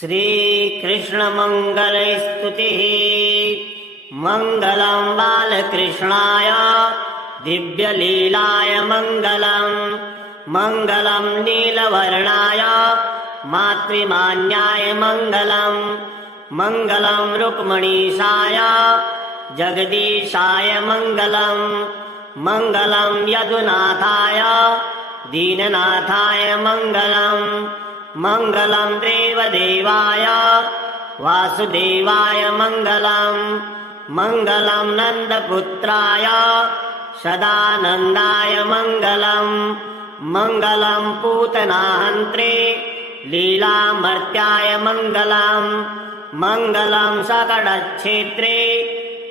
श्रीकृष्णमङ्गलस्तुतिः। मङ्गलं बालकृष्णाय दिव्यलीलाय मङ्गलम्। मङ्गलं नीलवर्णाय मातृमान्याय मङ्गलम्। मङ्गलं रुक्मणीशाय जगदीशाय मङ्गलम्। मङ्गलं यदुनाथाय दीननाथाय मङ्गलम्। मङ्गलं देवदेवाय वासुदेवाय मङ्गलम्। मङ्गलं नन्दपुत्राय सदानन्दाय मङ्गलम्। मङ्गलं पूतनाहन्त्रे लीलामर्त्याय मङ्गलम्। मङ्गलं सकटच्छेत्रे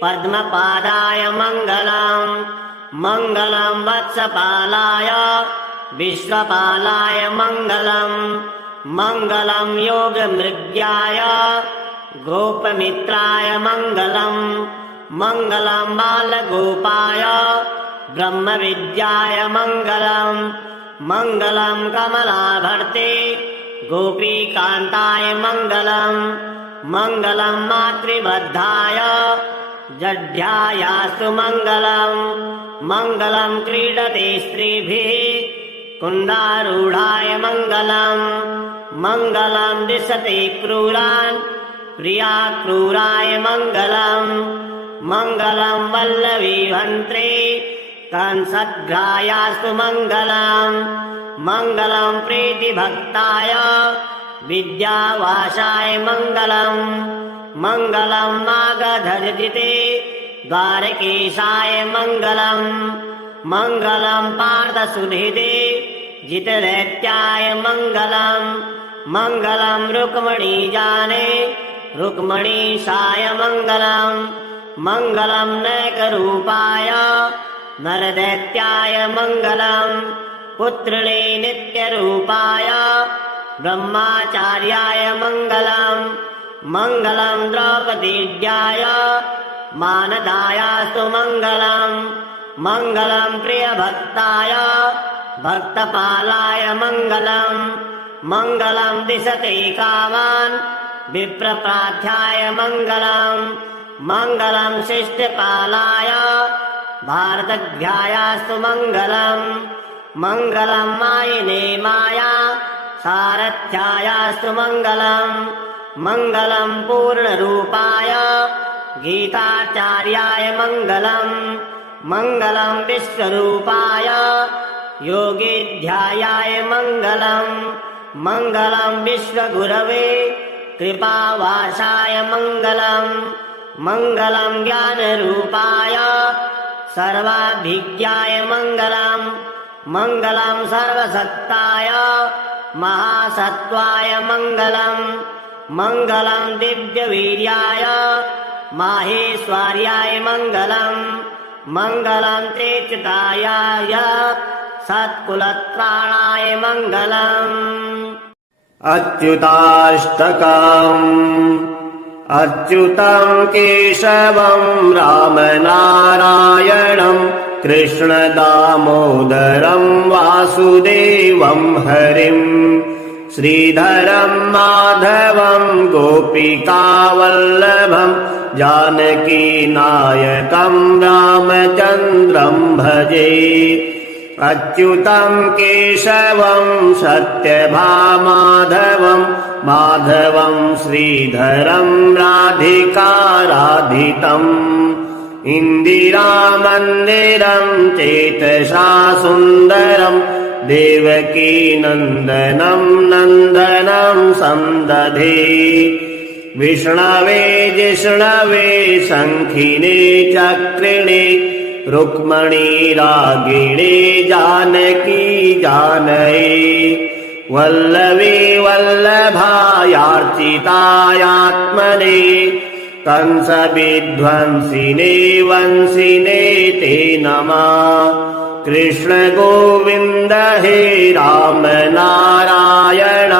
पद्मपादाय मङ्गलम्। मङ्गलं वत्सपालाय विश्वपालाय मङ्गलम्। मङ्गलं योगमृग्याय गोपमित्राय मङ्गलम्। मङ्गलं बालगोपाय ब्रह्मविद्याय मङ्गलम्। मङ्गलं कमलाभर्ते गोपीकान्ताय मङ्गलम्। मङ्गलं मातृबद्धाय जड्ढ्यायास्तु मङ्गलम्। मङ्गलं क्रीडते स्त्रीभिः कुन्दारूढाय मङ्गलम्। मङ्गलं दिशते क्रूरान् प्रियाक्रूराय मङ्गलम्। मङ्गलं वल्लवीभन्त्रे कंसद्ग्रायास्तु मङ्गलम्। मङ्गलं प्रीतिभक्ताय विद्यावासाय मङ्गलम्। मङ्गलं मागधजिते द्वारकेशाय मङ्गलम्। मङ्गलं पार्थसुहृदे जितदैत्याय मङ्गलम्। मङ्गलं रुक्मणीजाने रुक्मणीशाय मङ्गलम्। मङ्गलं नैकरूपाय नरदैत्याय मङ्गलम्। पुत्रिणे नित्यरूपाय ब्रह्माचार्याय मङ्गलम्। मङ्गलं द्रौपदीड्याय मानदायास्तु मङ्गलम्। मङ्गलं प्रियभक्ताय भक्तपालाय मङ्गलम्। मङ्गलं दिशते कामान् विप्रप्रार्थ्याय मङ्गलम्। मङ्गलं शिष्टपालाय भारतज्ञायास्तु मङ्गलम्। मङ्गलं मायिने माया सारथ्यायास्तु मङ्गलम्। मङ्गलं पूर्णरूपाय गीताचार्याय मङ्गलम्। मङ्गलं विश्वरूपाय योगीध्यायाय मङ्गलम्। मङ्गलं विश्वगुरवे कृपावासाय मङ्गलम्। मङ्गलं ज्ञानरूपाय सर्वाभिज्ञाय मङ्गलम्। मङ्गलं सर्वसत्ताय महासत्त्वाय मङ्गलम्। मङ्गलं दिव्यवीर्याय माहेश्वर्याय मङ्गलम्। मङ्गलं त्रेचितायाय सत्कुलत्राणाय मङ्गलम्। अच्युताष्टकम्। अच्युतं केशवं रामनारायणं कृष्णदामोदरं वासुदेवं हरिम् श्रीधरं माधवं गोपिकावल्लभं जानकीनायकं रामचन्द्रं भजे। अच्युतं केशवं सत्यभामाधवं माधवं श्रीधरं राधिकाराधितम् इन्दिरामन्दिरं चेतसा सुन्दरं देवकीनन्दनं नन्दनं सन्दधे। विष्णवे जिष्णवे शङ्खिने चक्रिणे रुक्मणी रागिणे जानकी जानये। वल्लवे वल्लभायार्चितायात्मने कंसविध्वंसिने वंसिने ते नमः। कृष्ण गोविन्द हे राम नारायण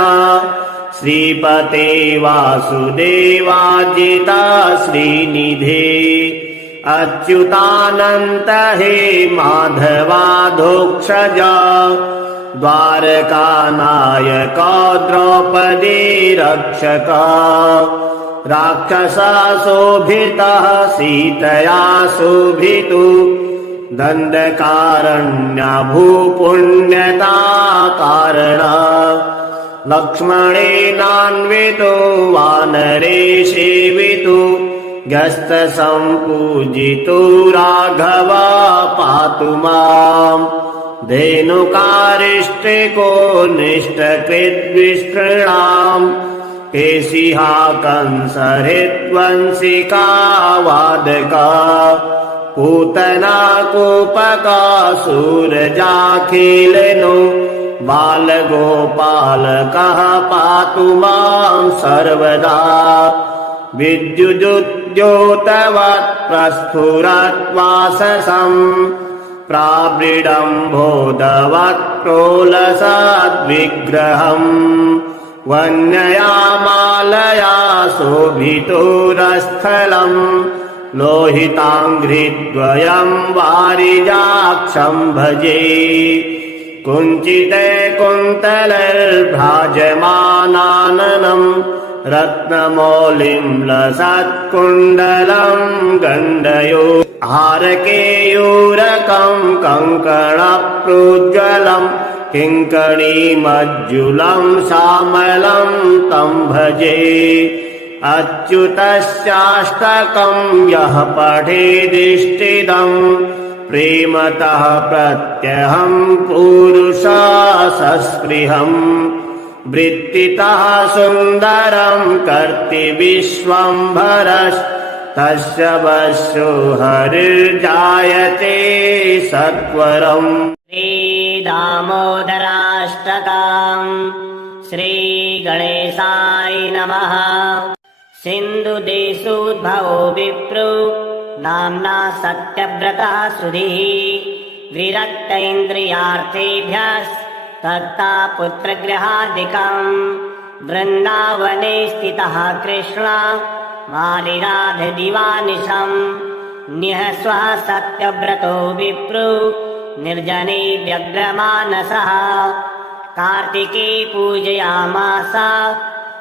श्रीपते वासुदेवाजिता श्रीनिधे। अच्युतानन्त हे माधवाधोक्षज द्वारकानायका द्रौपदी रक्षका राक्षसासोभितः सीतया शोभितो दण्डकारण्या भूपुण्यता कारणा लक्ष्मणेनान्वितो वानरे सेवितो गस्तसम्पूजितो राघवा पातु माम् धेनुकारिष्टिको निष्टकृद्विस्तृणाम् केशिहा कंसहृद्वंशिका वादका पूतना कूपकासूरजाखिलिनो बालगोपालकः पातु मां सर्वदा विद्युद्योतवत् प्रस्फुरद्वाससं प्रावृडम्भोदवत् प्रोलसद्विग्रहम् वन्यया मालया शोभितोरस्थलम् लोहिताङ्घ्रिद्वयं वारिजाक्षं भजे कुञ्चिते कुन्तलैर्भ्राजमानाननं रत्नमौलिं लसत्कुण्डलं गण्डयो हारकेयूरकं कङ्कणप्रोज्ज्वलं किङ्कणीमज्जुलं श्यामलं तं भजे अच्युतस्याष्टकं यः पठेदिष्टिदम् प्रेमतः प्रत्यहं पुरुषा सस्पृहम् वृत्तितः सुन्दरं कर्ति विश्वम्भरस्तस्य वश्यो हरिर्जायते सत्वरम् श्रीदामोदराष्टकम् श्रीगणेशाय नमः सिन्धुदेशोद्भवो विप्रो नाम्ना सत्यव्रतः सुधीः विरक्त इन्द्रियार्थेभ्यस्तत्ता पुत्रगृहादिकम् वृन्दावने स्थितः कृष्ण मालिराधदिवानिशम् निःस्वः सत्यव्रतो विप्रो निर्जने व्यग्रमानसः कार्तिके पूजयामास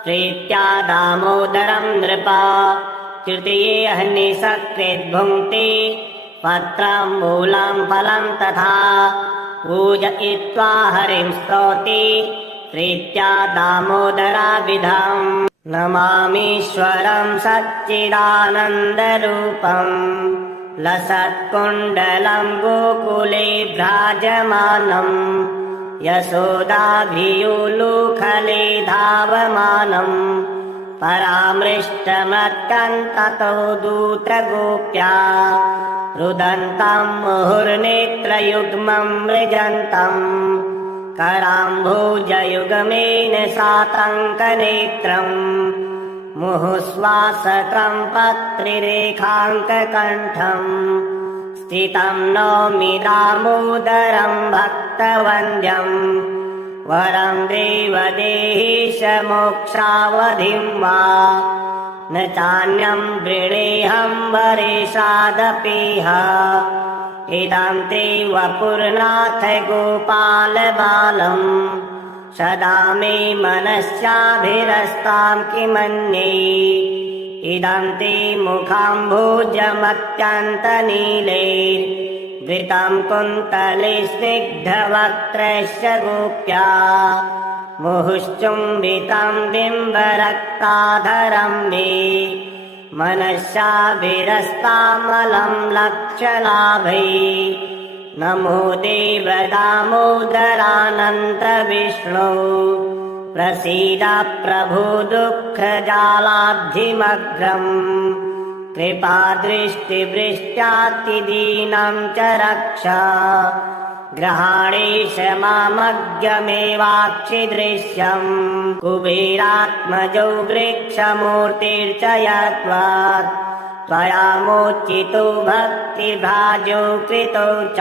प्रीत्या दामोदरं नृपा तृतीये अह्निसकृद्भुङ्क्ते पत्रं मूलं फलं तथा पूजयित्वा हरिं स्तौति प्रीत्या दामोदराविधम् नमामीश्वरं सच्चिदानन्दरूपम् लसत्कुण्डलं गोकुले भ्राजमानम् यशोदाभियुलुखले धावमानम् परामृष्टमत्कन्ततो दूतगोप्या रुदन्तं मुहुर्नेत्रयुग्मं मृजन्तम् कराम्भोजयुगमेन सातङ्कनेत्रम् मुहुश्वासकं पत्रिरेखाङ्ककण्ठम् स्थितं नौमि दामोदरं भक्तवन्द्यम् वरं देवदेहीश मोक्षावधिं वा न चान्यं वृणेऽहं वरेशादपीह इदं ते वपुर्नाथ गोपाल बालम् सदा मे मनस्याभिरस्तां किमन्ये इदं ते मुखाम्भोजमत्यन्तनीलैर्वृतं कुन्तले स्निग्धवक्त्रस्य गोप्या मुहुश्चुम्बितं बिम्बरक्ताधरं मे मनस्याभिरस्तामलं लक्ष्यलाभै नमो देव दामोदरानन्त विष्णो प्रसीद प्रभो दुःखजालाब्धिमग्रम् कृपादृष्टिवृष्ट्यातिदीनं च रक्ष ग्रहाणेश मामज्ञमेवाक्षिदृश्यम् कुबेरात्मजो वृक्षमूर्तिर्च यत्त्वात् त्वया मोचितो भक्तिभाजो कृतो च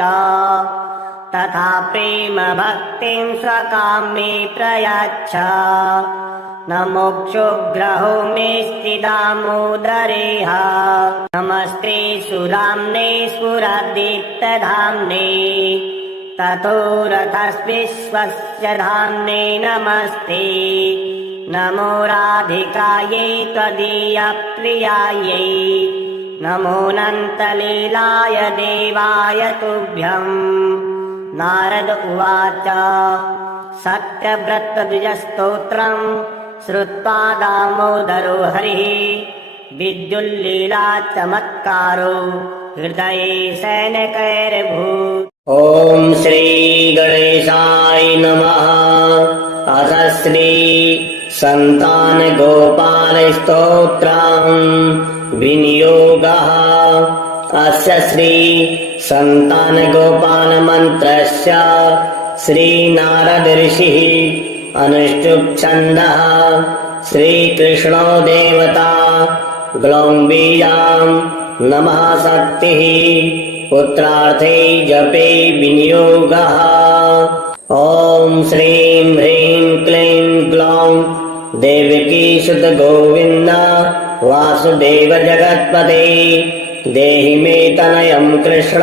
तथा प्रेम भक्तिं स्वकाम्ये प्रयच्छ न मोक्षोग्रहो मेऽस्ति दामोदरेह नमस्ते सुधाम्ने स्फुरदीप्तधाम्ने ततो रथस्विश्वस्य धाम्ने नमस्ते। नमो राधिकायै त्वदीयप्रियायै, नमोऽनन्तलीलाय देवाय तुभ्यम्। नारद उवाच सत्यव्रतद्विजस्तोत्रम् श्रुत्वा दामोदरो हरिः, विद्युल्लीला चमत्कारो हृदये सैनिकैर्भूत्। ॐ श्री गणेशाय नमः। अथ श्री सन्तान गोपाल स्तोत्रम् विनियोगः। अस्य श्री सन्तान गोपाल मन्त्रस्य श्री नारद ऋषिः अनुष्टुप् छन्दः। श्रीकृष्णो देवता ग्लौं बीजाम् नमः शक्तिः, पुत्रार्थे जपे विनियोगः। ॐ श्रीं ह्रीं क्लीं ग्लौं देवकी सुत गोविन्द वासुदेव जगत्पते, देहि मे तनयं कृष्ण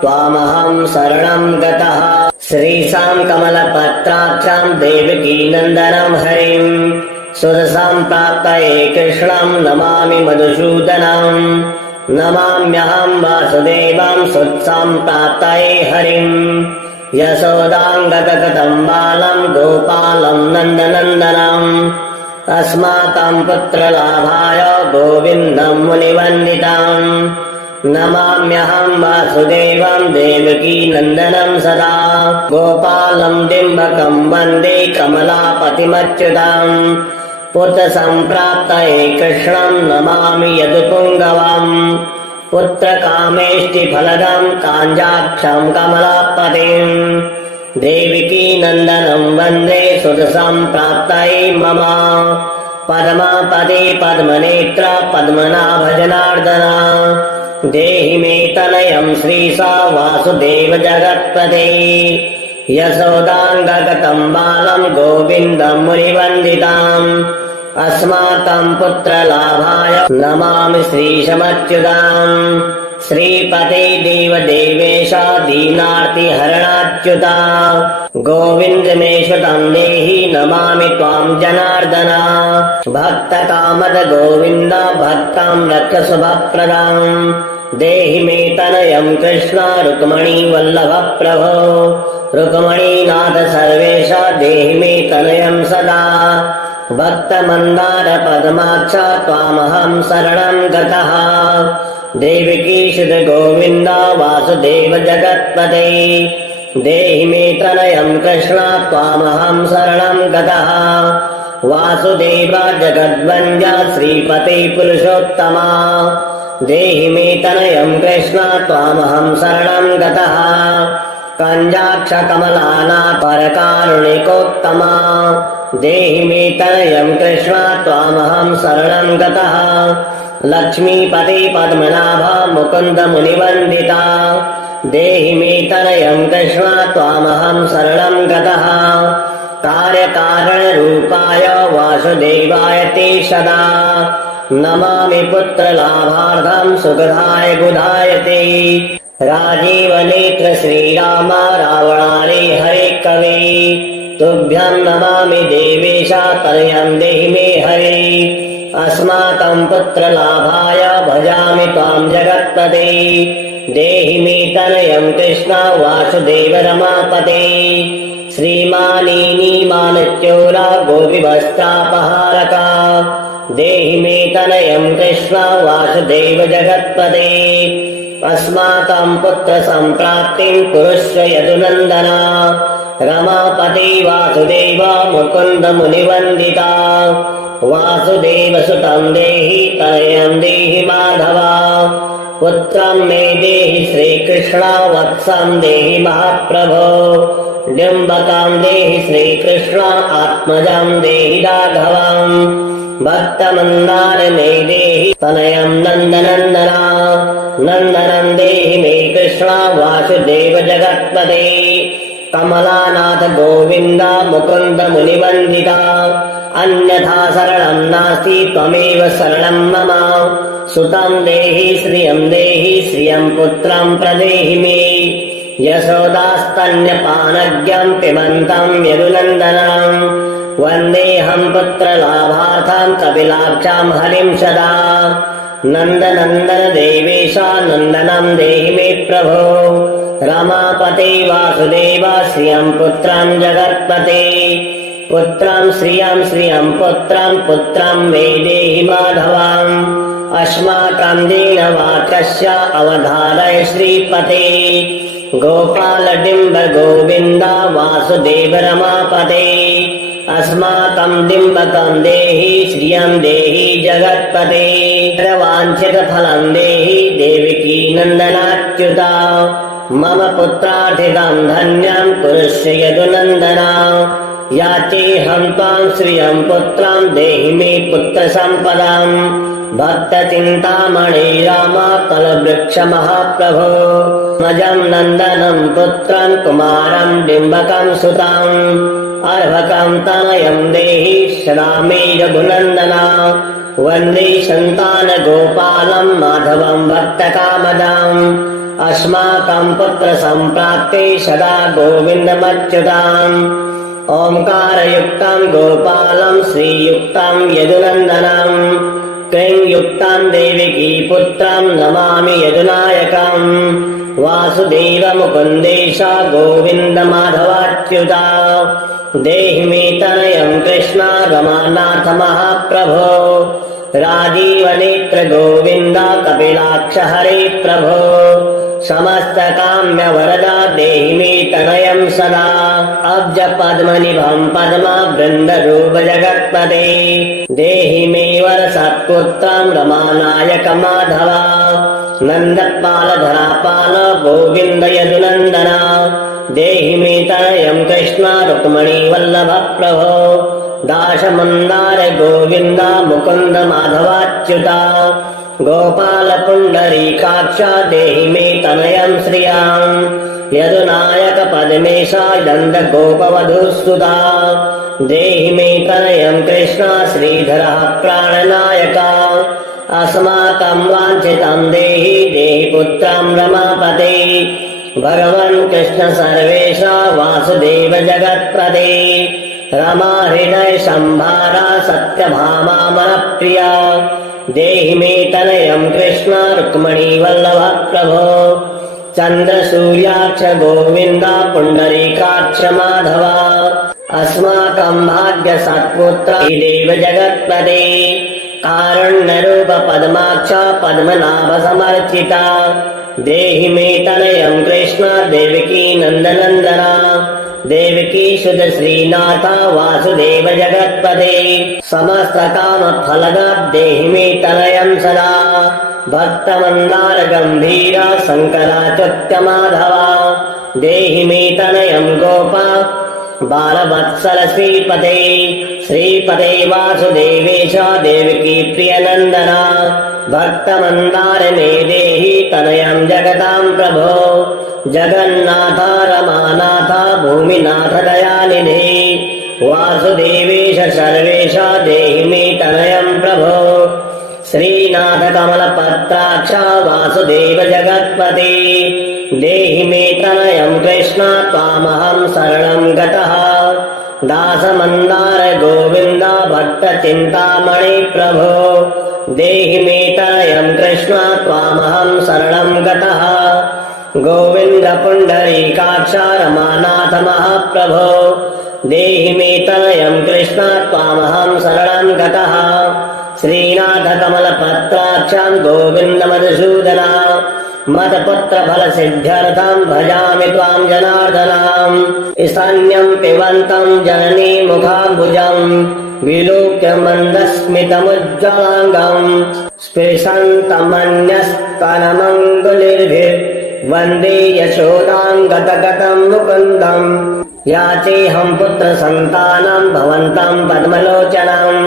त्वामहं शरणं गतः। श्रीशां कमलपत्राक्षां देवकी नन्दनं हरिं, सुरसां प्राप्तये कृष्णं नमामि मधुसूदनं। नमाम्यहं वासुदेवं सुत्सां प्राप्तये हरिं, यशोदां गतगतं बालं गोपालं नन्दनन्दनम्। अस्माकं पुत्रलाभाय गोविन्दं मुनिवन्दितम्। नमाम्यहं वासुदेवं देवकी नन्दनं सदा, गोपालं डिम्बकं वन्दे कमलापतिमच्युतम्। पुत्रसम्प्राप्तये कृष्णं नमामि यदुपुङ्गवम्, पुत्रकामेष्टिफलदं काञ्जाक्षं कमलापतिम्। देवकी नन्दनं वन्दे सुतसम्प्राप्तये मम, पद्मापते पद्मनेत्र पद्मनाभजनार्दन। देहि मे तनयं श्रीशा वासुदेव जगत्पते, यशोदाङ्गगतं बालं गोविन्दं मुनिवन्दितम्। अस्माकं पुत्रलाभाय नमामि श्रीशमच्युतम्। श्रीपते देवदेवेश दीनार्तिहरणाच्युता, गोविन्द मे श्रुतं देहि नमामि त्वां जनार्दन। भक्तकामद गोविन्द भक्तं रक्ष शुभप्रदम्, देहि मे तनयं कृष्ण रुक्मणी वल्लभ प्रभो। रुक्मणीनाथ सर्वेश देहि मे तनयं सदा, भक्तमन्दार पद्माक्ष त्वामहं शरणं गतः। देवकी सुत गोविन्द वासुदेव जगत्पते, देहि मे तनयं कृष्ण त्वामहं शरणं गतः। वासुदेव जगद्वन्द्य श्रीपते पुरुषोत्तमा, देहि मे तनयं कृष्ण त्वामहं शरणं गतः। कञ्जाक्ष कमलानाथ परकारुणिकोत्तमा, देहि मे तनयं कृष्ण त्वामहं शरणं गतः। लक्ष्मीपते पद्मनाभ मुकुन्द मुनिवन्दिता, देहि मे तनयं कृष्ण त्वामहं शरणं गतः। कार्यकारणरूपाय वासुदेवाय ते सदा, नमामि पुत्रलाभार्थं सुखदाय बुधाय ते। राजीवनेत्र श्रीराम रावणारे हरे कवे, तुभ्यं नमामि देवेश तनयं देहि मे हरे। अस्माकं पुत्रलाभाय भजामि त्वां जगत्पते, देहि मे तनयं कृष्ण वासुदेव रमापते। श्रीमानीनीमानच्योरा गोपीवस्त्रापहारका, देहि मे तनयं कृष्ण वासुदेव जगत्पते। अस्माकं पुत्रसम्प्राप्तिं कुरुष्व यदुनन्दन, रमापते वासुदेव मुकुन्द मुनिवन्दिता। वासुदेव सुतं देहि तनयं देहि माधव, पुत्रं मे देहि श्रीकृष्ण वत्सं देहि महाप्रभो। डिम्बकं देहि श्रीकृष्ण आत्मजं देहि राघवम्, भक्तमन्दार मे देहि तनयं नन्दनन्दन। नन्दनं देहि मे कृष्ण वासुदेव जगत्पते, कमलानाथ गोविन्द मुकुन्द मुनिवन्दिता। अन्यथा शरणं नास्ति त्वमेव शरणं मम, सुतं देहि श्रियं पुत्रं प्रदेहि मे। यशोदास्तन्यपानज्ञम् पिबन्तम् यदुनन्दनम् वन्देऽहम् पुत्रलाभार्थम् कपिलाक्षाम् हरिम् सदा नन्दनन्दन देवेशा नन्दनम् देहि मे प्रभो रमापते वासुदेव श्रियम् पुत्रम् जगत्पते पुत्रम् श्रियम् पुत्रम् मे देहि माधवम् अस्माकम् दीनवाक्यस्य अवधारय श्रीपते गोपालडिम्ब गोविन्द वासुदेव रमापते अस्माकम् डिम्बकम् देहि श्रियम् देहि जगत्पते वाञ्छितफलम् देहि देवकी नन्दनाच्युता मम पुत्रार्थितम् धन्यम् कुरुष्व यदुनन्दना याचेऽहम् त्वाम् श्रियम् पुत्रम् देहि मे पुत्रसम्पदाम् भक्तचिन्तामणि राम कलवृक्ष महाप्रभो मजम् नन्दनम् पुत्रम् कुमारम् डिम्बकम् सुतम् अर्भकम् तनयम् देहि सदा मे रघुनन्दना वन्दे सन्तान गोपालम् माधवम् भक्तकामदाम् अस्माकम् पुत्र सम्प्राप्ते सदा गोविन्दमच्युताम् ओङ्कारयुक्तम् गोपालम् श्रीयुक्तम् यदुनन्दनम् क्लीङ्युक्तम् देवकी पुत्रम् नमामि यदुनायकम् वासुदेव मुकुन्देश गोविन्द माधवाच्युता देहि मे तनयम् कृष्ण रमानाथ महाप्रभो राजीवनेत्र गोविन्द कपिलाक्ष हरे प्रभो समस्त काम्य वरदा देहि मे तनयम् सदा अब्ज पद्मनिभम् पद्मा वृन्द रूप जगत्पते देहि मे वर सत्पुत्रम् रमानायक माधव नन्दपाल धरापाल गोविन्द यदुनन्दना देहि मे तनयम् कृष्ण रुक्मणी वल्लभ प्रभो दाशमन्दार गोविन्द मुकुन्द माधवाच्युता गोपाल पुण्डरीकाक्ष देहि मे तनयम् श्रियाम् यदुनायक पद्मेशा नन्द गोपवधूस्तुता देहि मे तनयम् कृष्ण श्रीधरः प्राणनायका अस्माकम् वाञ्छितम् देहि देहि पुत्रम् रमापते भगवन् कृष्ण सर्वेशा वासुदेव जगत्प्रदे रमा हृदय सम्भारा सत्यभामा मनप्रिया देहि मे तनयम् कृष्ण रुक्मणी वल्लभ प्रभो चन्द्र सूर्याक्ष गोविन्द पुण्डरीकाक्ष माधव अस्माकम् भाग्य सत्पुत्र देव जगत्पते कारुण्यरूप पद्माक्ष पद्मनाभ समर्चिता देहि मे तनयम् कृष्ण देवकी नन्दनन्दना देवकी सुत श्रीनाथ वासुदेव जगत्पते समस्त काम फलदा देहि मे तनयम् सदा भक्तमन्दार गम्भीर शङ्कराच्युत माधव देहि मे तनयम् गोपा बालवत्सल श्रीपते श्रीपते वासुदेवेश देवकी प्रियनन्दना भक्तमन्दार मे देहि तनयम् जगताम् प्रभो जगन्नाथ रमानाथ भूमिनाथ दयानिधे वासुदेवेश सर्वेश देहि मे तनयम् प्रभो श्रीनाथ कमलपत्राक्ष वासुदेव जगत्पते देहि मे तनयम् कृष्ण त्वामहम् शरणम् गतः दासमन्दार गोविन्द भक्तचिन्तामणि प्रभो देहि मे तनयम् कृष्ण त्वामहम् शरणम् गतः गोविन्द पुण्डरीकाक्ष रमानाथ महाप्रभो देहि मे तनयम् कृष्ण त्वामहम् शरणम् गतः श्रीनाथ कमलपत्राक्षम् गोविन्द मधुसूदना मत्पुत्र फल सिद्ध्यर्थम् भजामि त्वाम् जनार्दनाम् स्तन्यम् पिबन्तम् जननी मुखाम्बुजम् विलोक्य मन्दस्मितमुज्ज्वलाङ्गम् स्पृशन्तमन्यस्तनमङ्गुलिर्भिः वन्दे यशोदाम् गतगतम् मुकुन्दम् याचेऽहम् पुत्र सन्तानम् भवन्तम् पद्मलोचनम्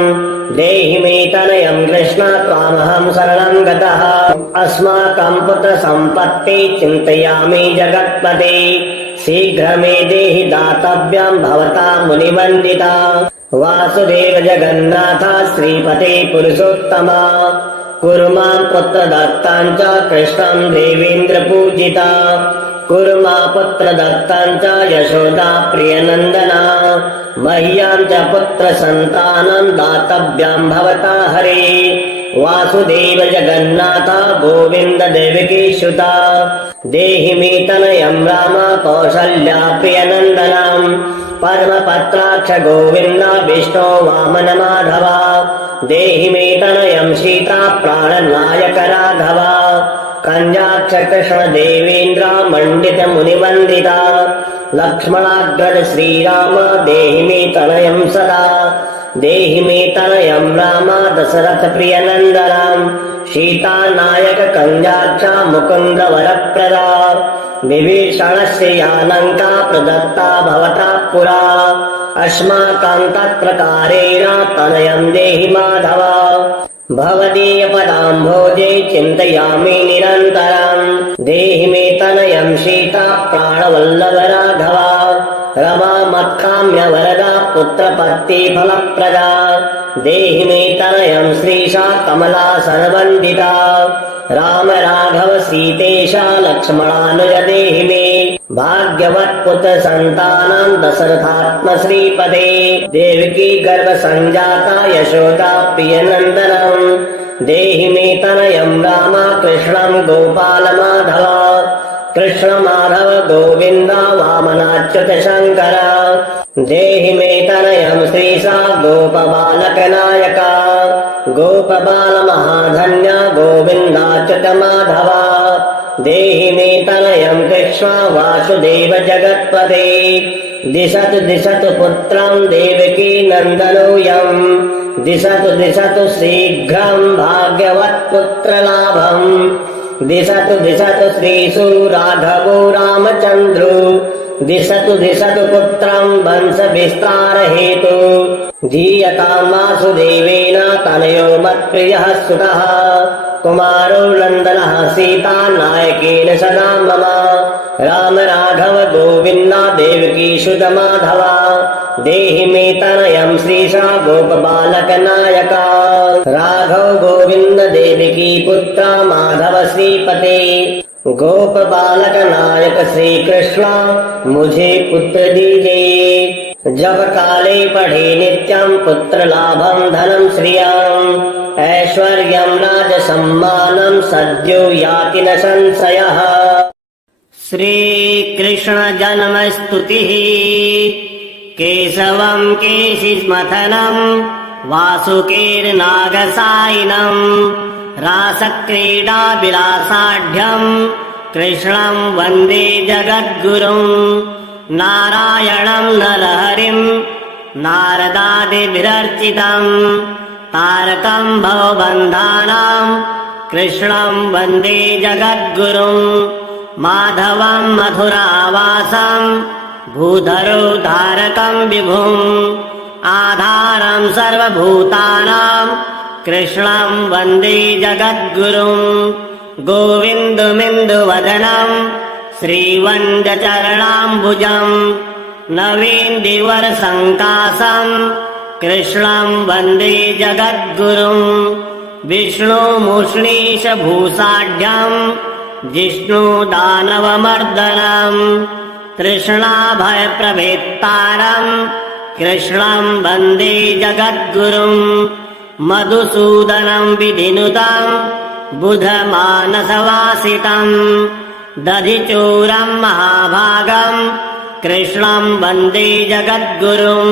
देहि मे तनयम् कृष्ण त्वामहम् शरणम् गतः अस्माकम् पुत्र सम्पत्ति चिन्तयामि जगत्पते शीघ्र मे देहि दातव्यम् भवता मुनिवन्दिता वासुदेव जगन्नाथ श्रीपते पुरुषोत्तमा कुरु माम् पुत्रदत्ताम् च कृष्णम् देवेन्द्र पूजिता कुर्मा पुत्रदत्तं च यशोदा प्रियनन्दना मह्यां च पुत्रसन्तानं दातव्यं भवता हरे वासुदेव जगन्नाथ गोविन्द देवकी सुता देहि मे तनयं राम कौसल्या प्रियनन्दनं पद्मपत्राक्ष गोविन्द विष्णो वामन माधव देहि मे तनयं सीता प्राणनायक राघव कन्याक्ष कृष्ण देवेन्द्र मण्डित मुनिवन्दिता लक्ष्मणाग्रज श्रीराम देहि मे तनयं सदा देहि मे तनयं राम दशरथ प्रियनन्दनं सीतानायक कन्याक्ष मुकुन्द वरप्रदा विभीषणस्य या लङ्का प्रदत्ता भवता पुरा अस्माकं तत्प्रकारेण तनयं देहि माधव भवदीयपदाम्भोजे चिन्तयामि निरन्तरं देहि मे तनयं सीता प्राणवल्लभ राघव रमा मत्काम्य वरदा पुत्रपत्ति फलप्रदा देहि मे तनयं श्रीशा कमलासनवन्दिता राम राघव सीतेशा लक्ष्मणानुज देहि मे भाग्यवत् पुत्र सन्तानं दशरथात्म श्रीपदे देवकी गर्भ संजाता यशोदा प्रियनन्दनं देहि मे तनयं राम कृष्णं गोपाल माधव कृष्ण माधव गोविन्द वामनाच्युत शङ्कर देहि मे तनयं श्रीशा गोपबालक नायक गोपबाल महाधन्य गोविन्दाच्युत माधव देहि मे तनयं कृष्ण वासुदेव जगत्पते दिशतु दिशतु पुत्रं देवकी नन्दनोऽयं दिशतु दिशतु शीघ्रं भाग्यवत् पुत्रलाभम् दिशतु दिशतु श्रीषु राघवो रामचन्द्रो दिशतु दिशतु पुत्रं वंश विस्तार हेतु धीयतां वासुदेवेन तनयो मत्प्रियः सुतः कुमारो नन्दनः सीता नायकेन सदा मम राम राघव गोविन्द देवकी सुत माधव देहि मे तनयं श्रीशा गोपबालक नायक राघव गोविन्द देवकी पुत्र माधव श्रीपते गोप बालक नायक श्री कृष्ण मुझे पुत्र दीजिए जब काले पढ़े नित्यं पुत्र लाभं धनं श्रियं ऐश्वर्यं राज सम्मानं सद्यो याति न संशयः। श्रीकृष्ण जन्म स्तुतिः केशवं केशिस्मथनं वासुकीर्नागसायिनं रासक्रीडा विलासाढ्यं कृष्णं वन्दे जगद्गुरुं नारायणं नरहरिं नारदादिभिरर्चितं तारकं भवबन्धानां कृष्णं वन्दे जगद्गुरुं माधवं मथुरावासं भूधरो धारकं विभुम् आधारं सर्वभूतानां कृष्णं वन्दे जगद्गुरुं गोविन्दमिन्दुवदनं श्रीवन्द्यचरणाम्बुजं नवीन्दिवरसङ्कासं कृष्णं वन्दे जगद्गुरुं विष्णुमुष्णीशभूषाढ्यं जिष्णुदानवमर्दनं तृष्णाभयप्रवेत्तारं कृष्णं वन्दे जगद्गुरुं मधुसूदनं विधिनुतं बुधमानसवासितं दधिचूरं महाभागं कृष्णं वन्दे जगद्गुरुं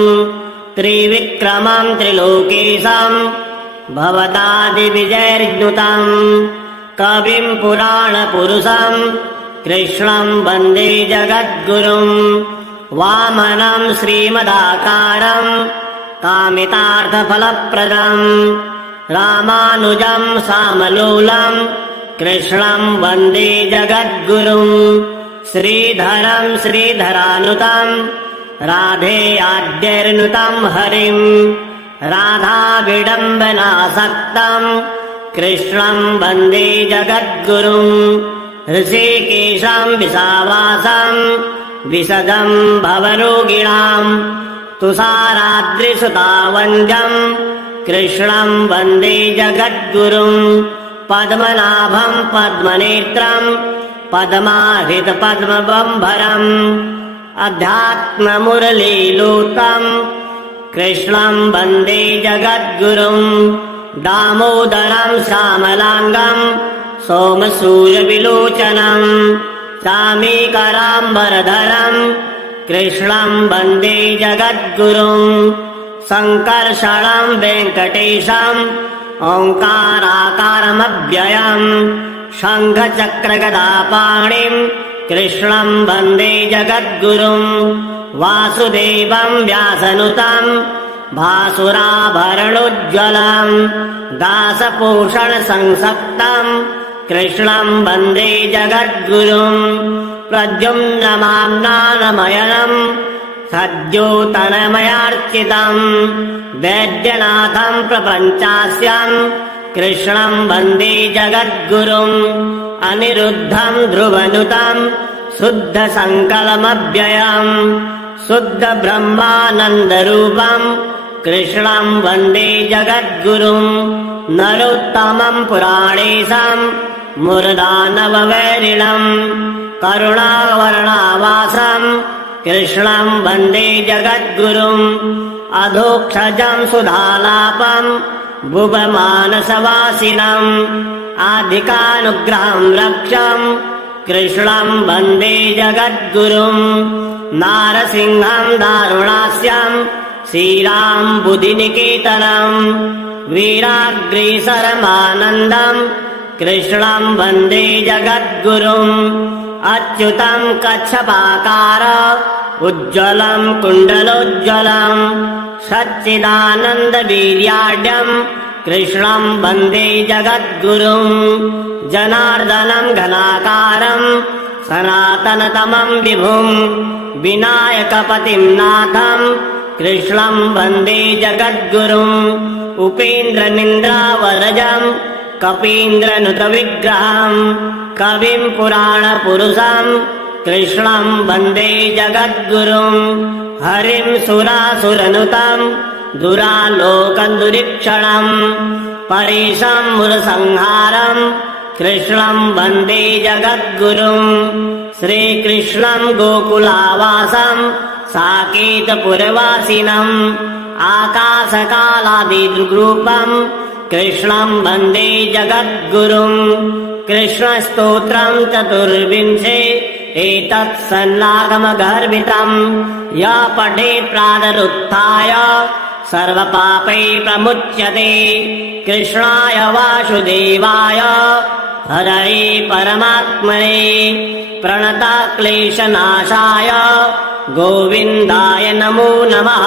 त्रिविक्रमं त्रिलोकेशं भवतादिविजैर्नुतं कविं पुराणपुरुषं कृष्णं वन्दे जगद्गुरुं वामनं श्रीमदाकारं कामितार्थफलप्रदं रामानुजं सामलोलं कृष्णं वन्दे जगद्गुरुं श्रीधरं श्रीधरानुतं राधेयाद्यैर्नुतं हरिं राधाविडम्बनासक्तं कृष्णं वन्दे जगद्गुरुं ऋषिकेशं विशावासं विशदं भवरोगिणां तुषाराद्रिसुतावन्द्यं कृष्णं वन्दे जगद्गुरुं पद्मनाभं पद्मनेत्रं पद्माहितपद्मबम्भरम् अध्यात्ममुरलीलोतम् कृष्णम् वन्दे जगद्गुरुम् दामोदरम् श्यामलाङ्गम् सोमसूर्यविलोचनम् चामीकराम्बरधरम् कृष्णम् वन्दे जगद्गुरुम् सङ्कर्षणम् वेङ्कटेशम् ओङ्काराकारमव्ययम् शङ्खचक्रगदापाणिम् कृष्णम् वन्दे जगद्गुरुम् वासुदेवम् व्यासनुतम् भासुराभरणोज्ज्वलम् दासपोषणसंसक्तम् कृष्णम् वन्दे जगद्गुरुम् प्रद्युम्नमाम्नानमयनम् सद्योतनमयार्चितम् वैद्यनाथम् प्रपञ्चास्यम् कृष्णम् वन्दे जगद्गुरुम् अनिरुद्धम् ध्रुवनुतम् शुद्धसङ्कलमव्ययम् शुद्धब्रह्मानन्दरूपम् कृष्णम् वन्दे जगद्गुरुम् नरोत्तमम् पुराणेशम् मुरदानववैरिणम् करुणावर्णावासम् कृष्णम् वन्दे जगद्गुरुम् अधोक्षजम् सुधालापम् भुवमानसवासिनम् आधिकानुग्रहम् रक्षम् कृष्णम् वन्दे जगद्गुरुम् नारसिंहम् दारुणास्यम् श्रीरामबुधिनिकेतनम् वीराग्रेसरमानन्दम् कृष्णम् वन्दे जगद्गुरुम् अच्युतम् कच्छपाकार उज्ज्वलम् कुण्डलोज्ज्वलम् सच्चिदानन्दवीर्याढ्यम् कृष्णम् वन्दे जगद्गुरुम् जनार्दनम् घनाकारम् सनातनतमम् विभुम् विनायकपतिम् नाथम् कृष्णम् वन्दे जगद्गुरुम् उपेन्द्रनिन्द्रावरजम् कपीन्द्रनुतविग्रहम् कविम् पुराणपुरुषम् कृष्णम् वन्दे जगद्गुरुम् हरिम् सुरासुरनुतम् दुरालोकन्दुरीक्षणम् परेशम् मुरसंहारम् कृष्णम् वन्दे जगद्गुरुम् श्रीकृष्णम् गोकुलावासम् साकेतपुरवासिनम् आकाशकालादिदृग्रूपम् कृष्णम् वन्दे जगद्गुरुम् कृष्णस्तोत्रम् चतुर्विंशे एतत् सन्नागमगर्भितम् य पठेत् प्रातरुत्थाय सर्वपापै प्रमुच्यते कृष्णाय वासुदेवाय हरये परमात्मने प्रणतक्लेशनाशाय गोविन्दाय नमो नमः।